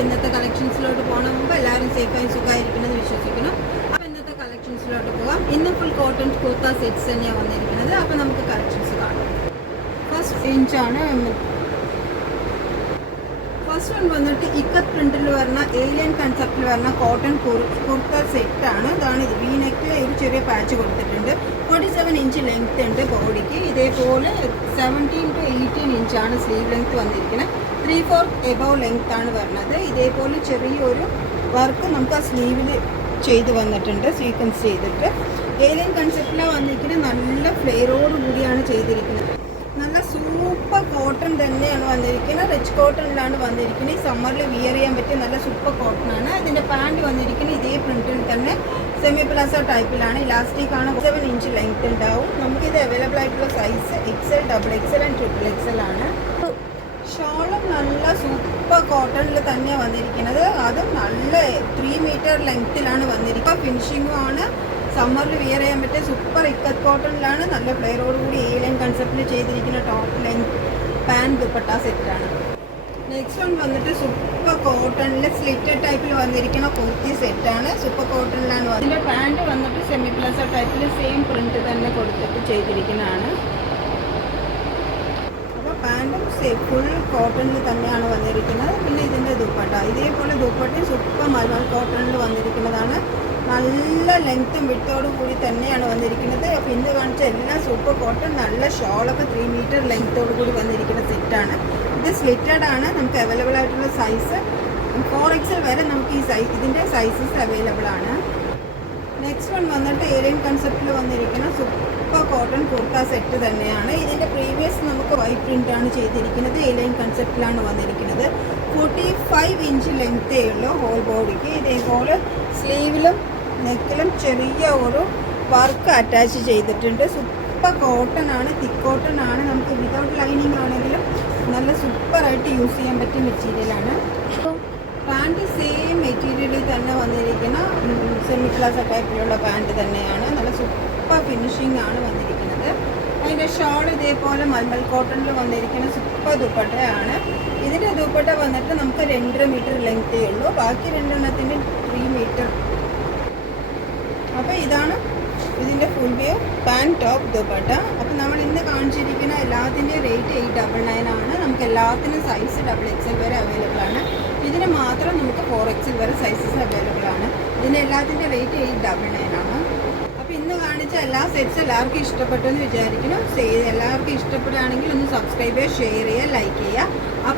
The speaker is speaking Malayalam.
അപ്പോൾ ഇന്നത്തെ കളക്ഷൻസിലോട്ട് പോകണ മുമ്പ് എല്ലാവരും സേഫായി സുഖമായിരിക്കണമെന്ന് വിശ്വസിക്കണം. അപ്പോൾ ഇന്നത്തെ കളക്ഷൻസിലോട്ട് പോകാം. ഇന്ന് ഫുൾ കോട്ടൺ കുർത്ത സെറ്റ്സ് തന്നെയാണ് വന്നിരിക്കുന്നത്. അപ്പോൾ നമുക്ക് കളക്ഷൻസ് കാണാം. ഫസ്റ്റ് ഇഞ്ചാണ്. ഫസ്റ്റ് വൺ വന്നിട്ട് ഇക്കത്ത് പ്രിന്റിൽ വരുന്ന ഏലിയൻ കൺസെപ്റ്റിൽ വരുന്ന കോട്ടൺ കുർത്ത സെറ്റാണ്. ഇതാണ് ഇത്. വി നെക്കിൽ ഒരു ചെറിയ പാച്ച് കൊടുത്തിട്ടുണ്ട്. 47 ഇഞ്ച് ലെങ്ത് ഉണ്ട് ബോഡിക്ക്. ഇതേപോലെ 17 to 18 ഇഞ്ചാണ് സ്ലീവ് ലെങ്ത് വന്നിരിക്കുന്നത്. 3/4 എബവ് ലെങ്ത് ആണ് വരുന്നത്. ഇതേപോലെ ചെറിയൊരു വർക്ക് നമുക്ക് ആ സ്ലീവിൽ ചെയ്ത് വന്നിട്ടുണ്ട്, സീക്വൻസ് ചെയ്തിട്ട്. ഏലിയൻ കൺസെപ്റ്റിലാണ് വന്നിരിക്കുന്നത്. നല്ല ഫ്ലെയറോട് കൂടിയാണ് ചെയ്തിരിക്കുന്നത്. നല്ല സൂപ്പർ കോട്ടൺ തന്നെയാണ് വന്നിരിക്കുന്നത്. റിച്ച് കോട്ടണിലാണ് വന്നിരിക്കുന്നത്. ഈ സമ്മറിൽ വിയർ ചെയ്യാൻ പറ്റിയ നല്ല സൂപ്പർ കോട്ടൺ ആണ്. ഇതിൻ്റെ പാൻറ് വന്നിരിക്കുന്നത് ഇതേ പ്രിന്റിൽ തന്നെ സെമി പ്ലാസോ ടൈപ്പിലാണ്. ഇലാസ്റ്റിക് ആണ്. 7 ഇഞ്ച് ലെങ്ത് ഉണ്ടാവും. നമുക്കിത് അവൈലബിൾ ആയിട്ടുള്ള size XL, XXL and XXL ആണ്. ഷോളും നല്ല സൂപ്പർ കോട്ടണിൽ തന്നെയാണ് വന്നിരിക്കുന്നത്. അതും നല്ല 3 മീറ്റർ ലെങ്ത്തിലാണ് വന്നിരിക്കുന്നത്. ഫിനിഷിങ്ങും ആണ്. സമ്മറിൽ വിയർ ചെയ്യാൻ പറ്റിയ സൂപ്പർ ഇക്കത്ത് കോട്ടണിലാണ്. നല്ല ഫ്ലെയറോടുകൂടി ഏലിയൻ കൺസെപ്റ്റിൽ ചെയ്തിരിക്കുന്ന ടോപ്പ് ലെങ്ത് പാൻറ് ദുപ്പട്ട സെറ്റാണ്. നെക്സ്റ്റ് വൺ വന്നിട്ട് സൂപ്പർ കോട്ടണിൽ സ്ലിറ്റഡ് ടൈപ്പിൽ വന്നിരിക്കുന്ന കുർത്തി സെറ്റാണ്. സൂപ്പർ കോട്ടണിലാണ്. അതിൻ്റെ പാൻറ് വന്നിട്ട് സെമി പ്ലസോ ടൈപ്പിൽ സെയിം പ്രിന്റ് തന്നെ കൊടുത്തിട്ട് ചെയ്തിരിക്കുന്നതാണ്. അപ്പോൾ പാൻറ്റും ഫുൾ കോട്ടണിൽ തന്നെയാണ് വന്നിരിക്കുന്നത്. പിന്നെ ഇതിൻ്റെ ദുപ്പട്ട ഇതേപോലെ ദുപ്പട്ടയും സൂപ്പർ മൽമൽ കോട്ടണിൽ വന്നിരിക്കുന്നതാണ്. നല്ല ലെങ്ത്തും വിട്ടോടും കൂടി തന്നെയാണ് വന്നിരിക്കുന്നത്. അപ്പോൾ ഇന്ന് കാണിച്ച എല്ലാം സൂപ്പർ കോട്ടൺ. നല്ല ഷോളൊക്കെ 3 മീറ്റർ ലെങ്ത്തോടു കൂടി വന്നിരിക്കുന്ന സെറ്റാണ്. ഇത് സ്ലിറ്റഡ് ആണ്. നമുക്ക് അവൈലബിൾ ആയിട്ടുള്ള സൈസ് 4XL വരെ നമുക്ക് ഇതിൻ്റെ സൈസസ് അവൈലബിൾ ആണ്. നെക്സ്റ്റ് വൺ വന്നിട്ട് ഏലിയൻ കൺസെപ്റ്റിൽ വന്നിരിക്കുന്ന സൂപ്പർ കോട്ടൺ കുർത്ത സെറ്റ് തന്നെയാണ്. ഇതിൻ്റെ പ്രീവിയസ് നമുക്ക് വൈറ്റ് പ്രിൻ്റ് ആണ് ചെയ്തിരിക്കുന്നത്. ഏലിയൻ കൺസെപ്റ്റിലാണ് വന്നിരിക്കുന്നത്. 45 ഇഞ്ച് ലെങ്ത്തേ ഉള്ളൂ ഹോൾ ബോഡിക്ക്. ഇതേപോലെ സ്ലീവിലും നെക്കിലും ചെറിയ ഒരു വർക്ക് അറ്റാച്ച് ചെയ്തിട്ടുണ്ട്. സൂപ്പർ കോട്ടൺ ആണ്. തിക്ക് കോട്ടൺ ആണ്. നമുക്ക് വിതൗട്ട് ലൈനിങ് ആണെങ്കിലും നല്ല സൂപ്പറായിട്ട് യൂസ് ചെയ്യാൻ പറ്റിയ മെറ്റീരിയലാണ്. പാൻറ്റ് സെയിം മെറ്റീരിയലിൽ തന്നെ വന്നിരിക്കുന്ന സെമി പ്ലാസോ ടൈപ്പിലുള്ള പാൻറ്റ് തന്നെയാണ്. നല്ല സൂപ്പർ ഫിനിഷിംഗ് ആണ് വന്നിരിക്കുന്നത്. അതിൻ്റെ ഷോൾ ഇതേപോലെ മൽമൽ കോട്ടണിൽ വന്നിരിക്കുന്ന സൂപ്പർ ദുപ്പട്ടയാണ്. ഇതിൻ്റെ ദുപ്പട്ട വന്നിട്ട് നമുക്ക് 2.5 മീറ്റർ ലെങ്ത്തേ ഉള്ളൂ. ബാക്കി 2 3 മീറ്റർ. അപ്പോൾ ഇതാണ് ഇതിൻ്റെ full view pant top dupatta. അപ്പോൾ നമ്മൾ ഇന്ന് കാണിച്ചിരിക്കുന്ന എല്ലാത്തിൻ്റെയും റേറ്റ് 899 ആണ്. നമുക്ക് എല്ലാത്തിനും സൈസ് XXL വരെ അവൈലബിൾ ആണ്. ഇതിന് മാത്രം നമുക്ക് 4XL വരെ സൈസസ് അവൈലബിൾ ആണ്. ഇതിൻ്റെ എല്ലാത്തിൻ്റെ റേറ്റ് 899 ആണ്. അപ്പോൾ ഇന്ന് കാണിച്ച എല്ലാ സെറ്റ്സ് എല്ലാവർക്കും ഇഷ്ടപ്പെട്ടു എന്ന് വിചാരിക്കുന്നു. എല്ലാവർക്കും ഇഷ്ടപ്പെടുകയാണെങ്കിൽ ഒന്ന് സബ്സ്ക്രൈബ് ചെയ്യുക, ഷെയർ ചെയ്യുക, ലൈക്ക് ചെയ്യുക.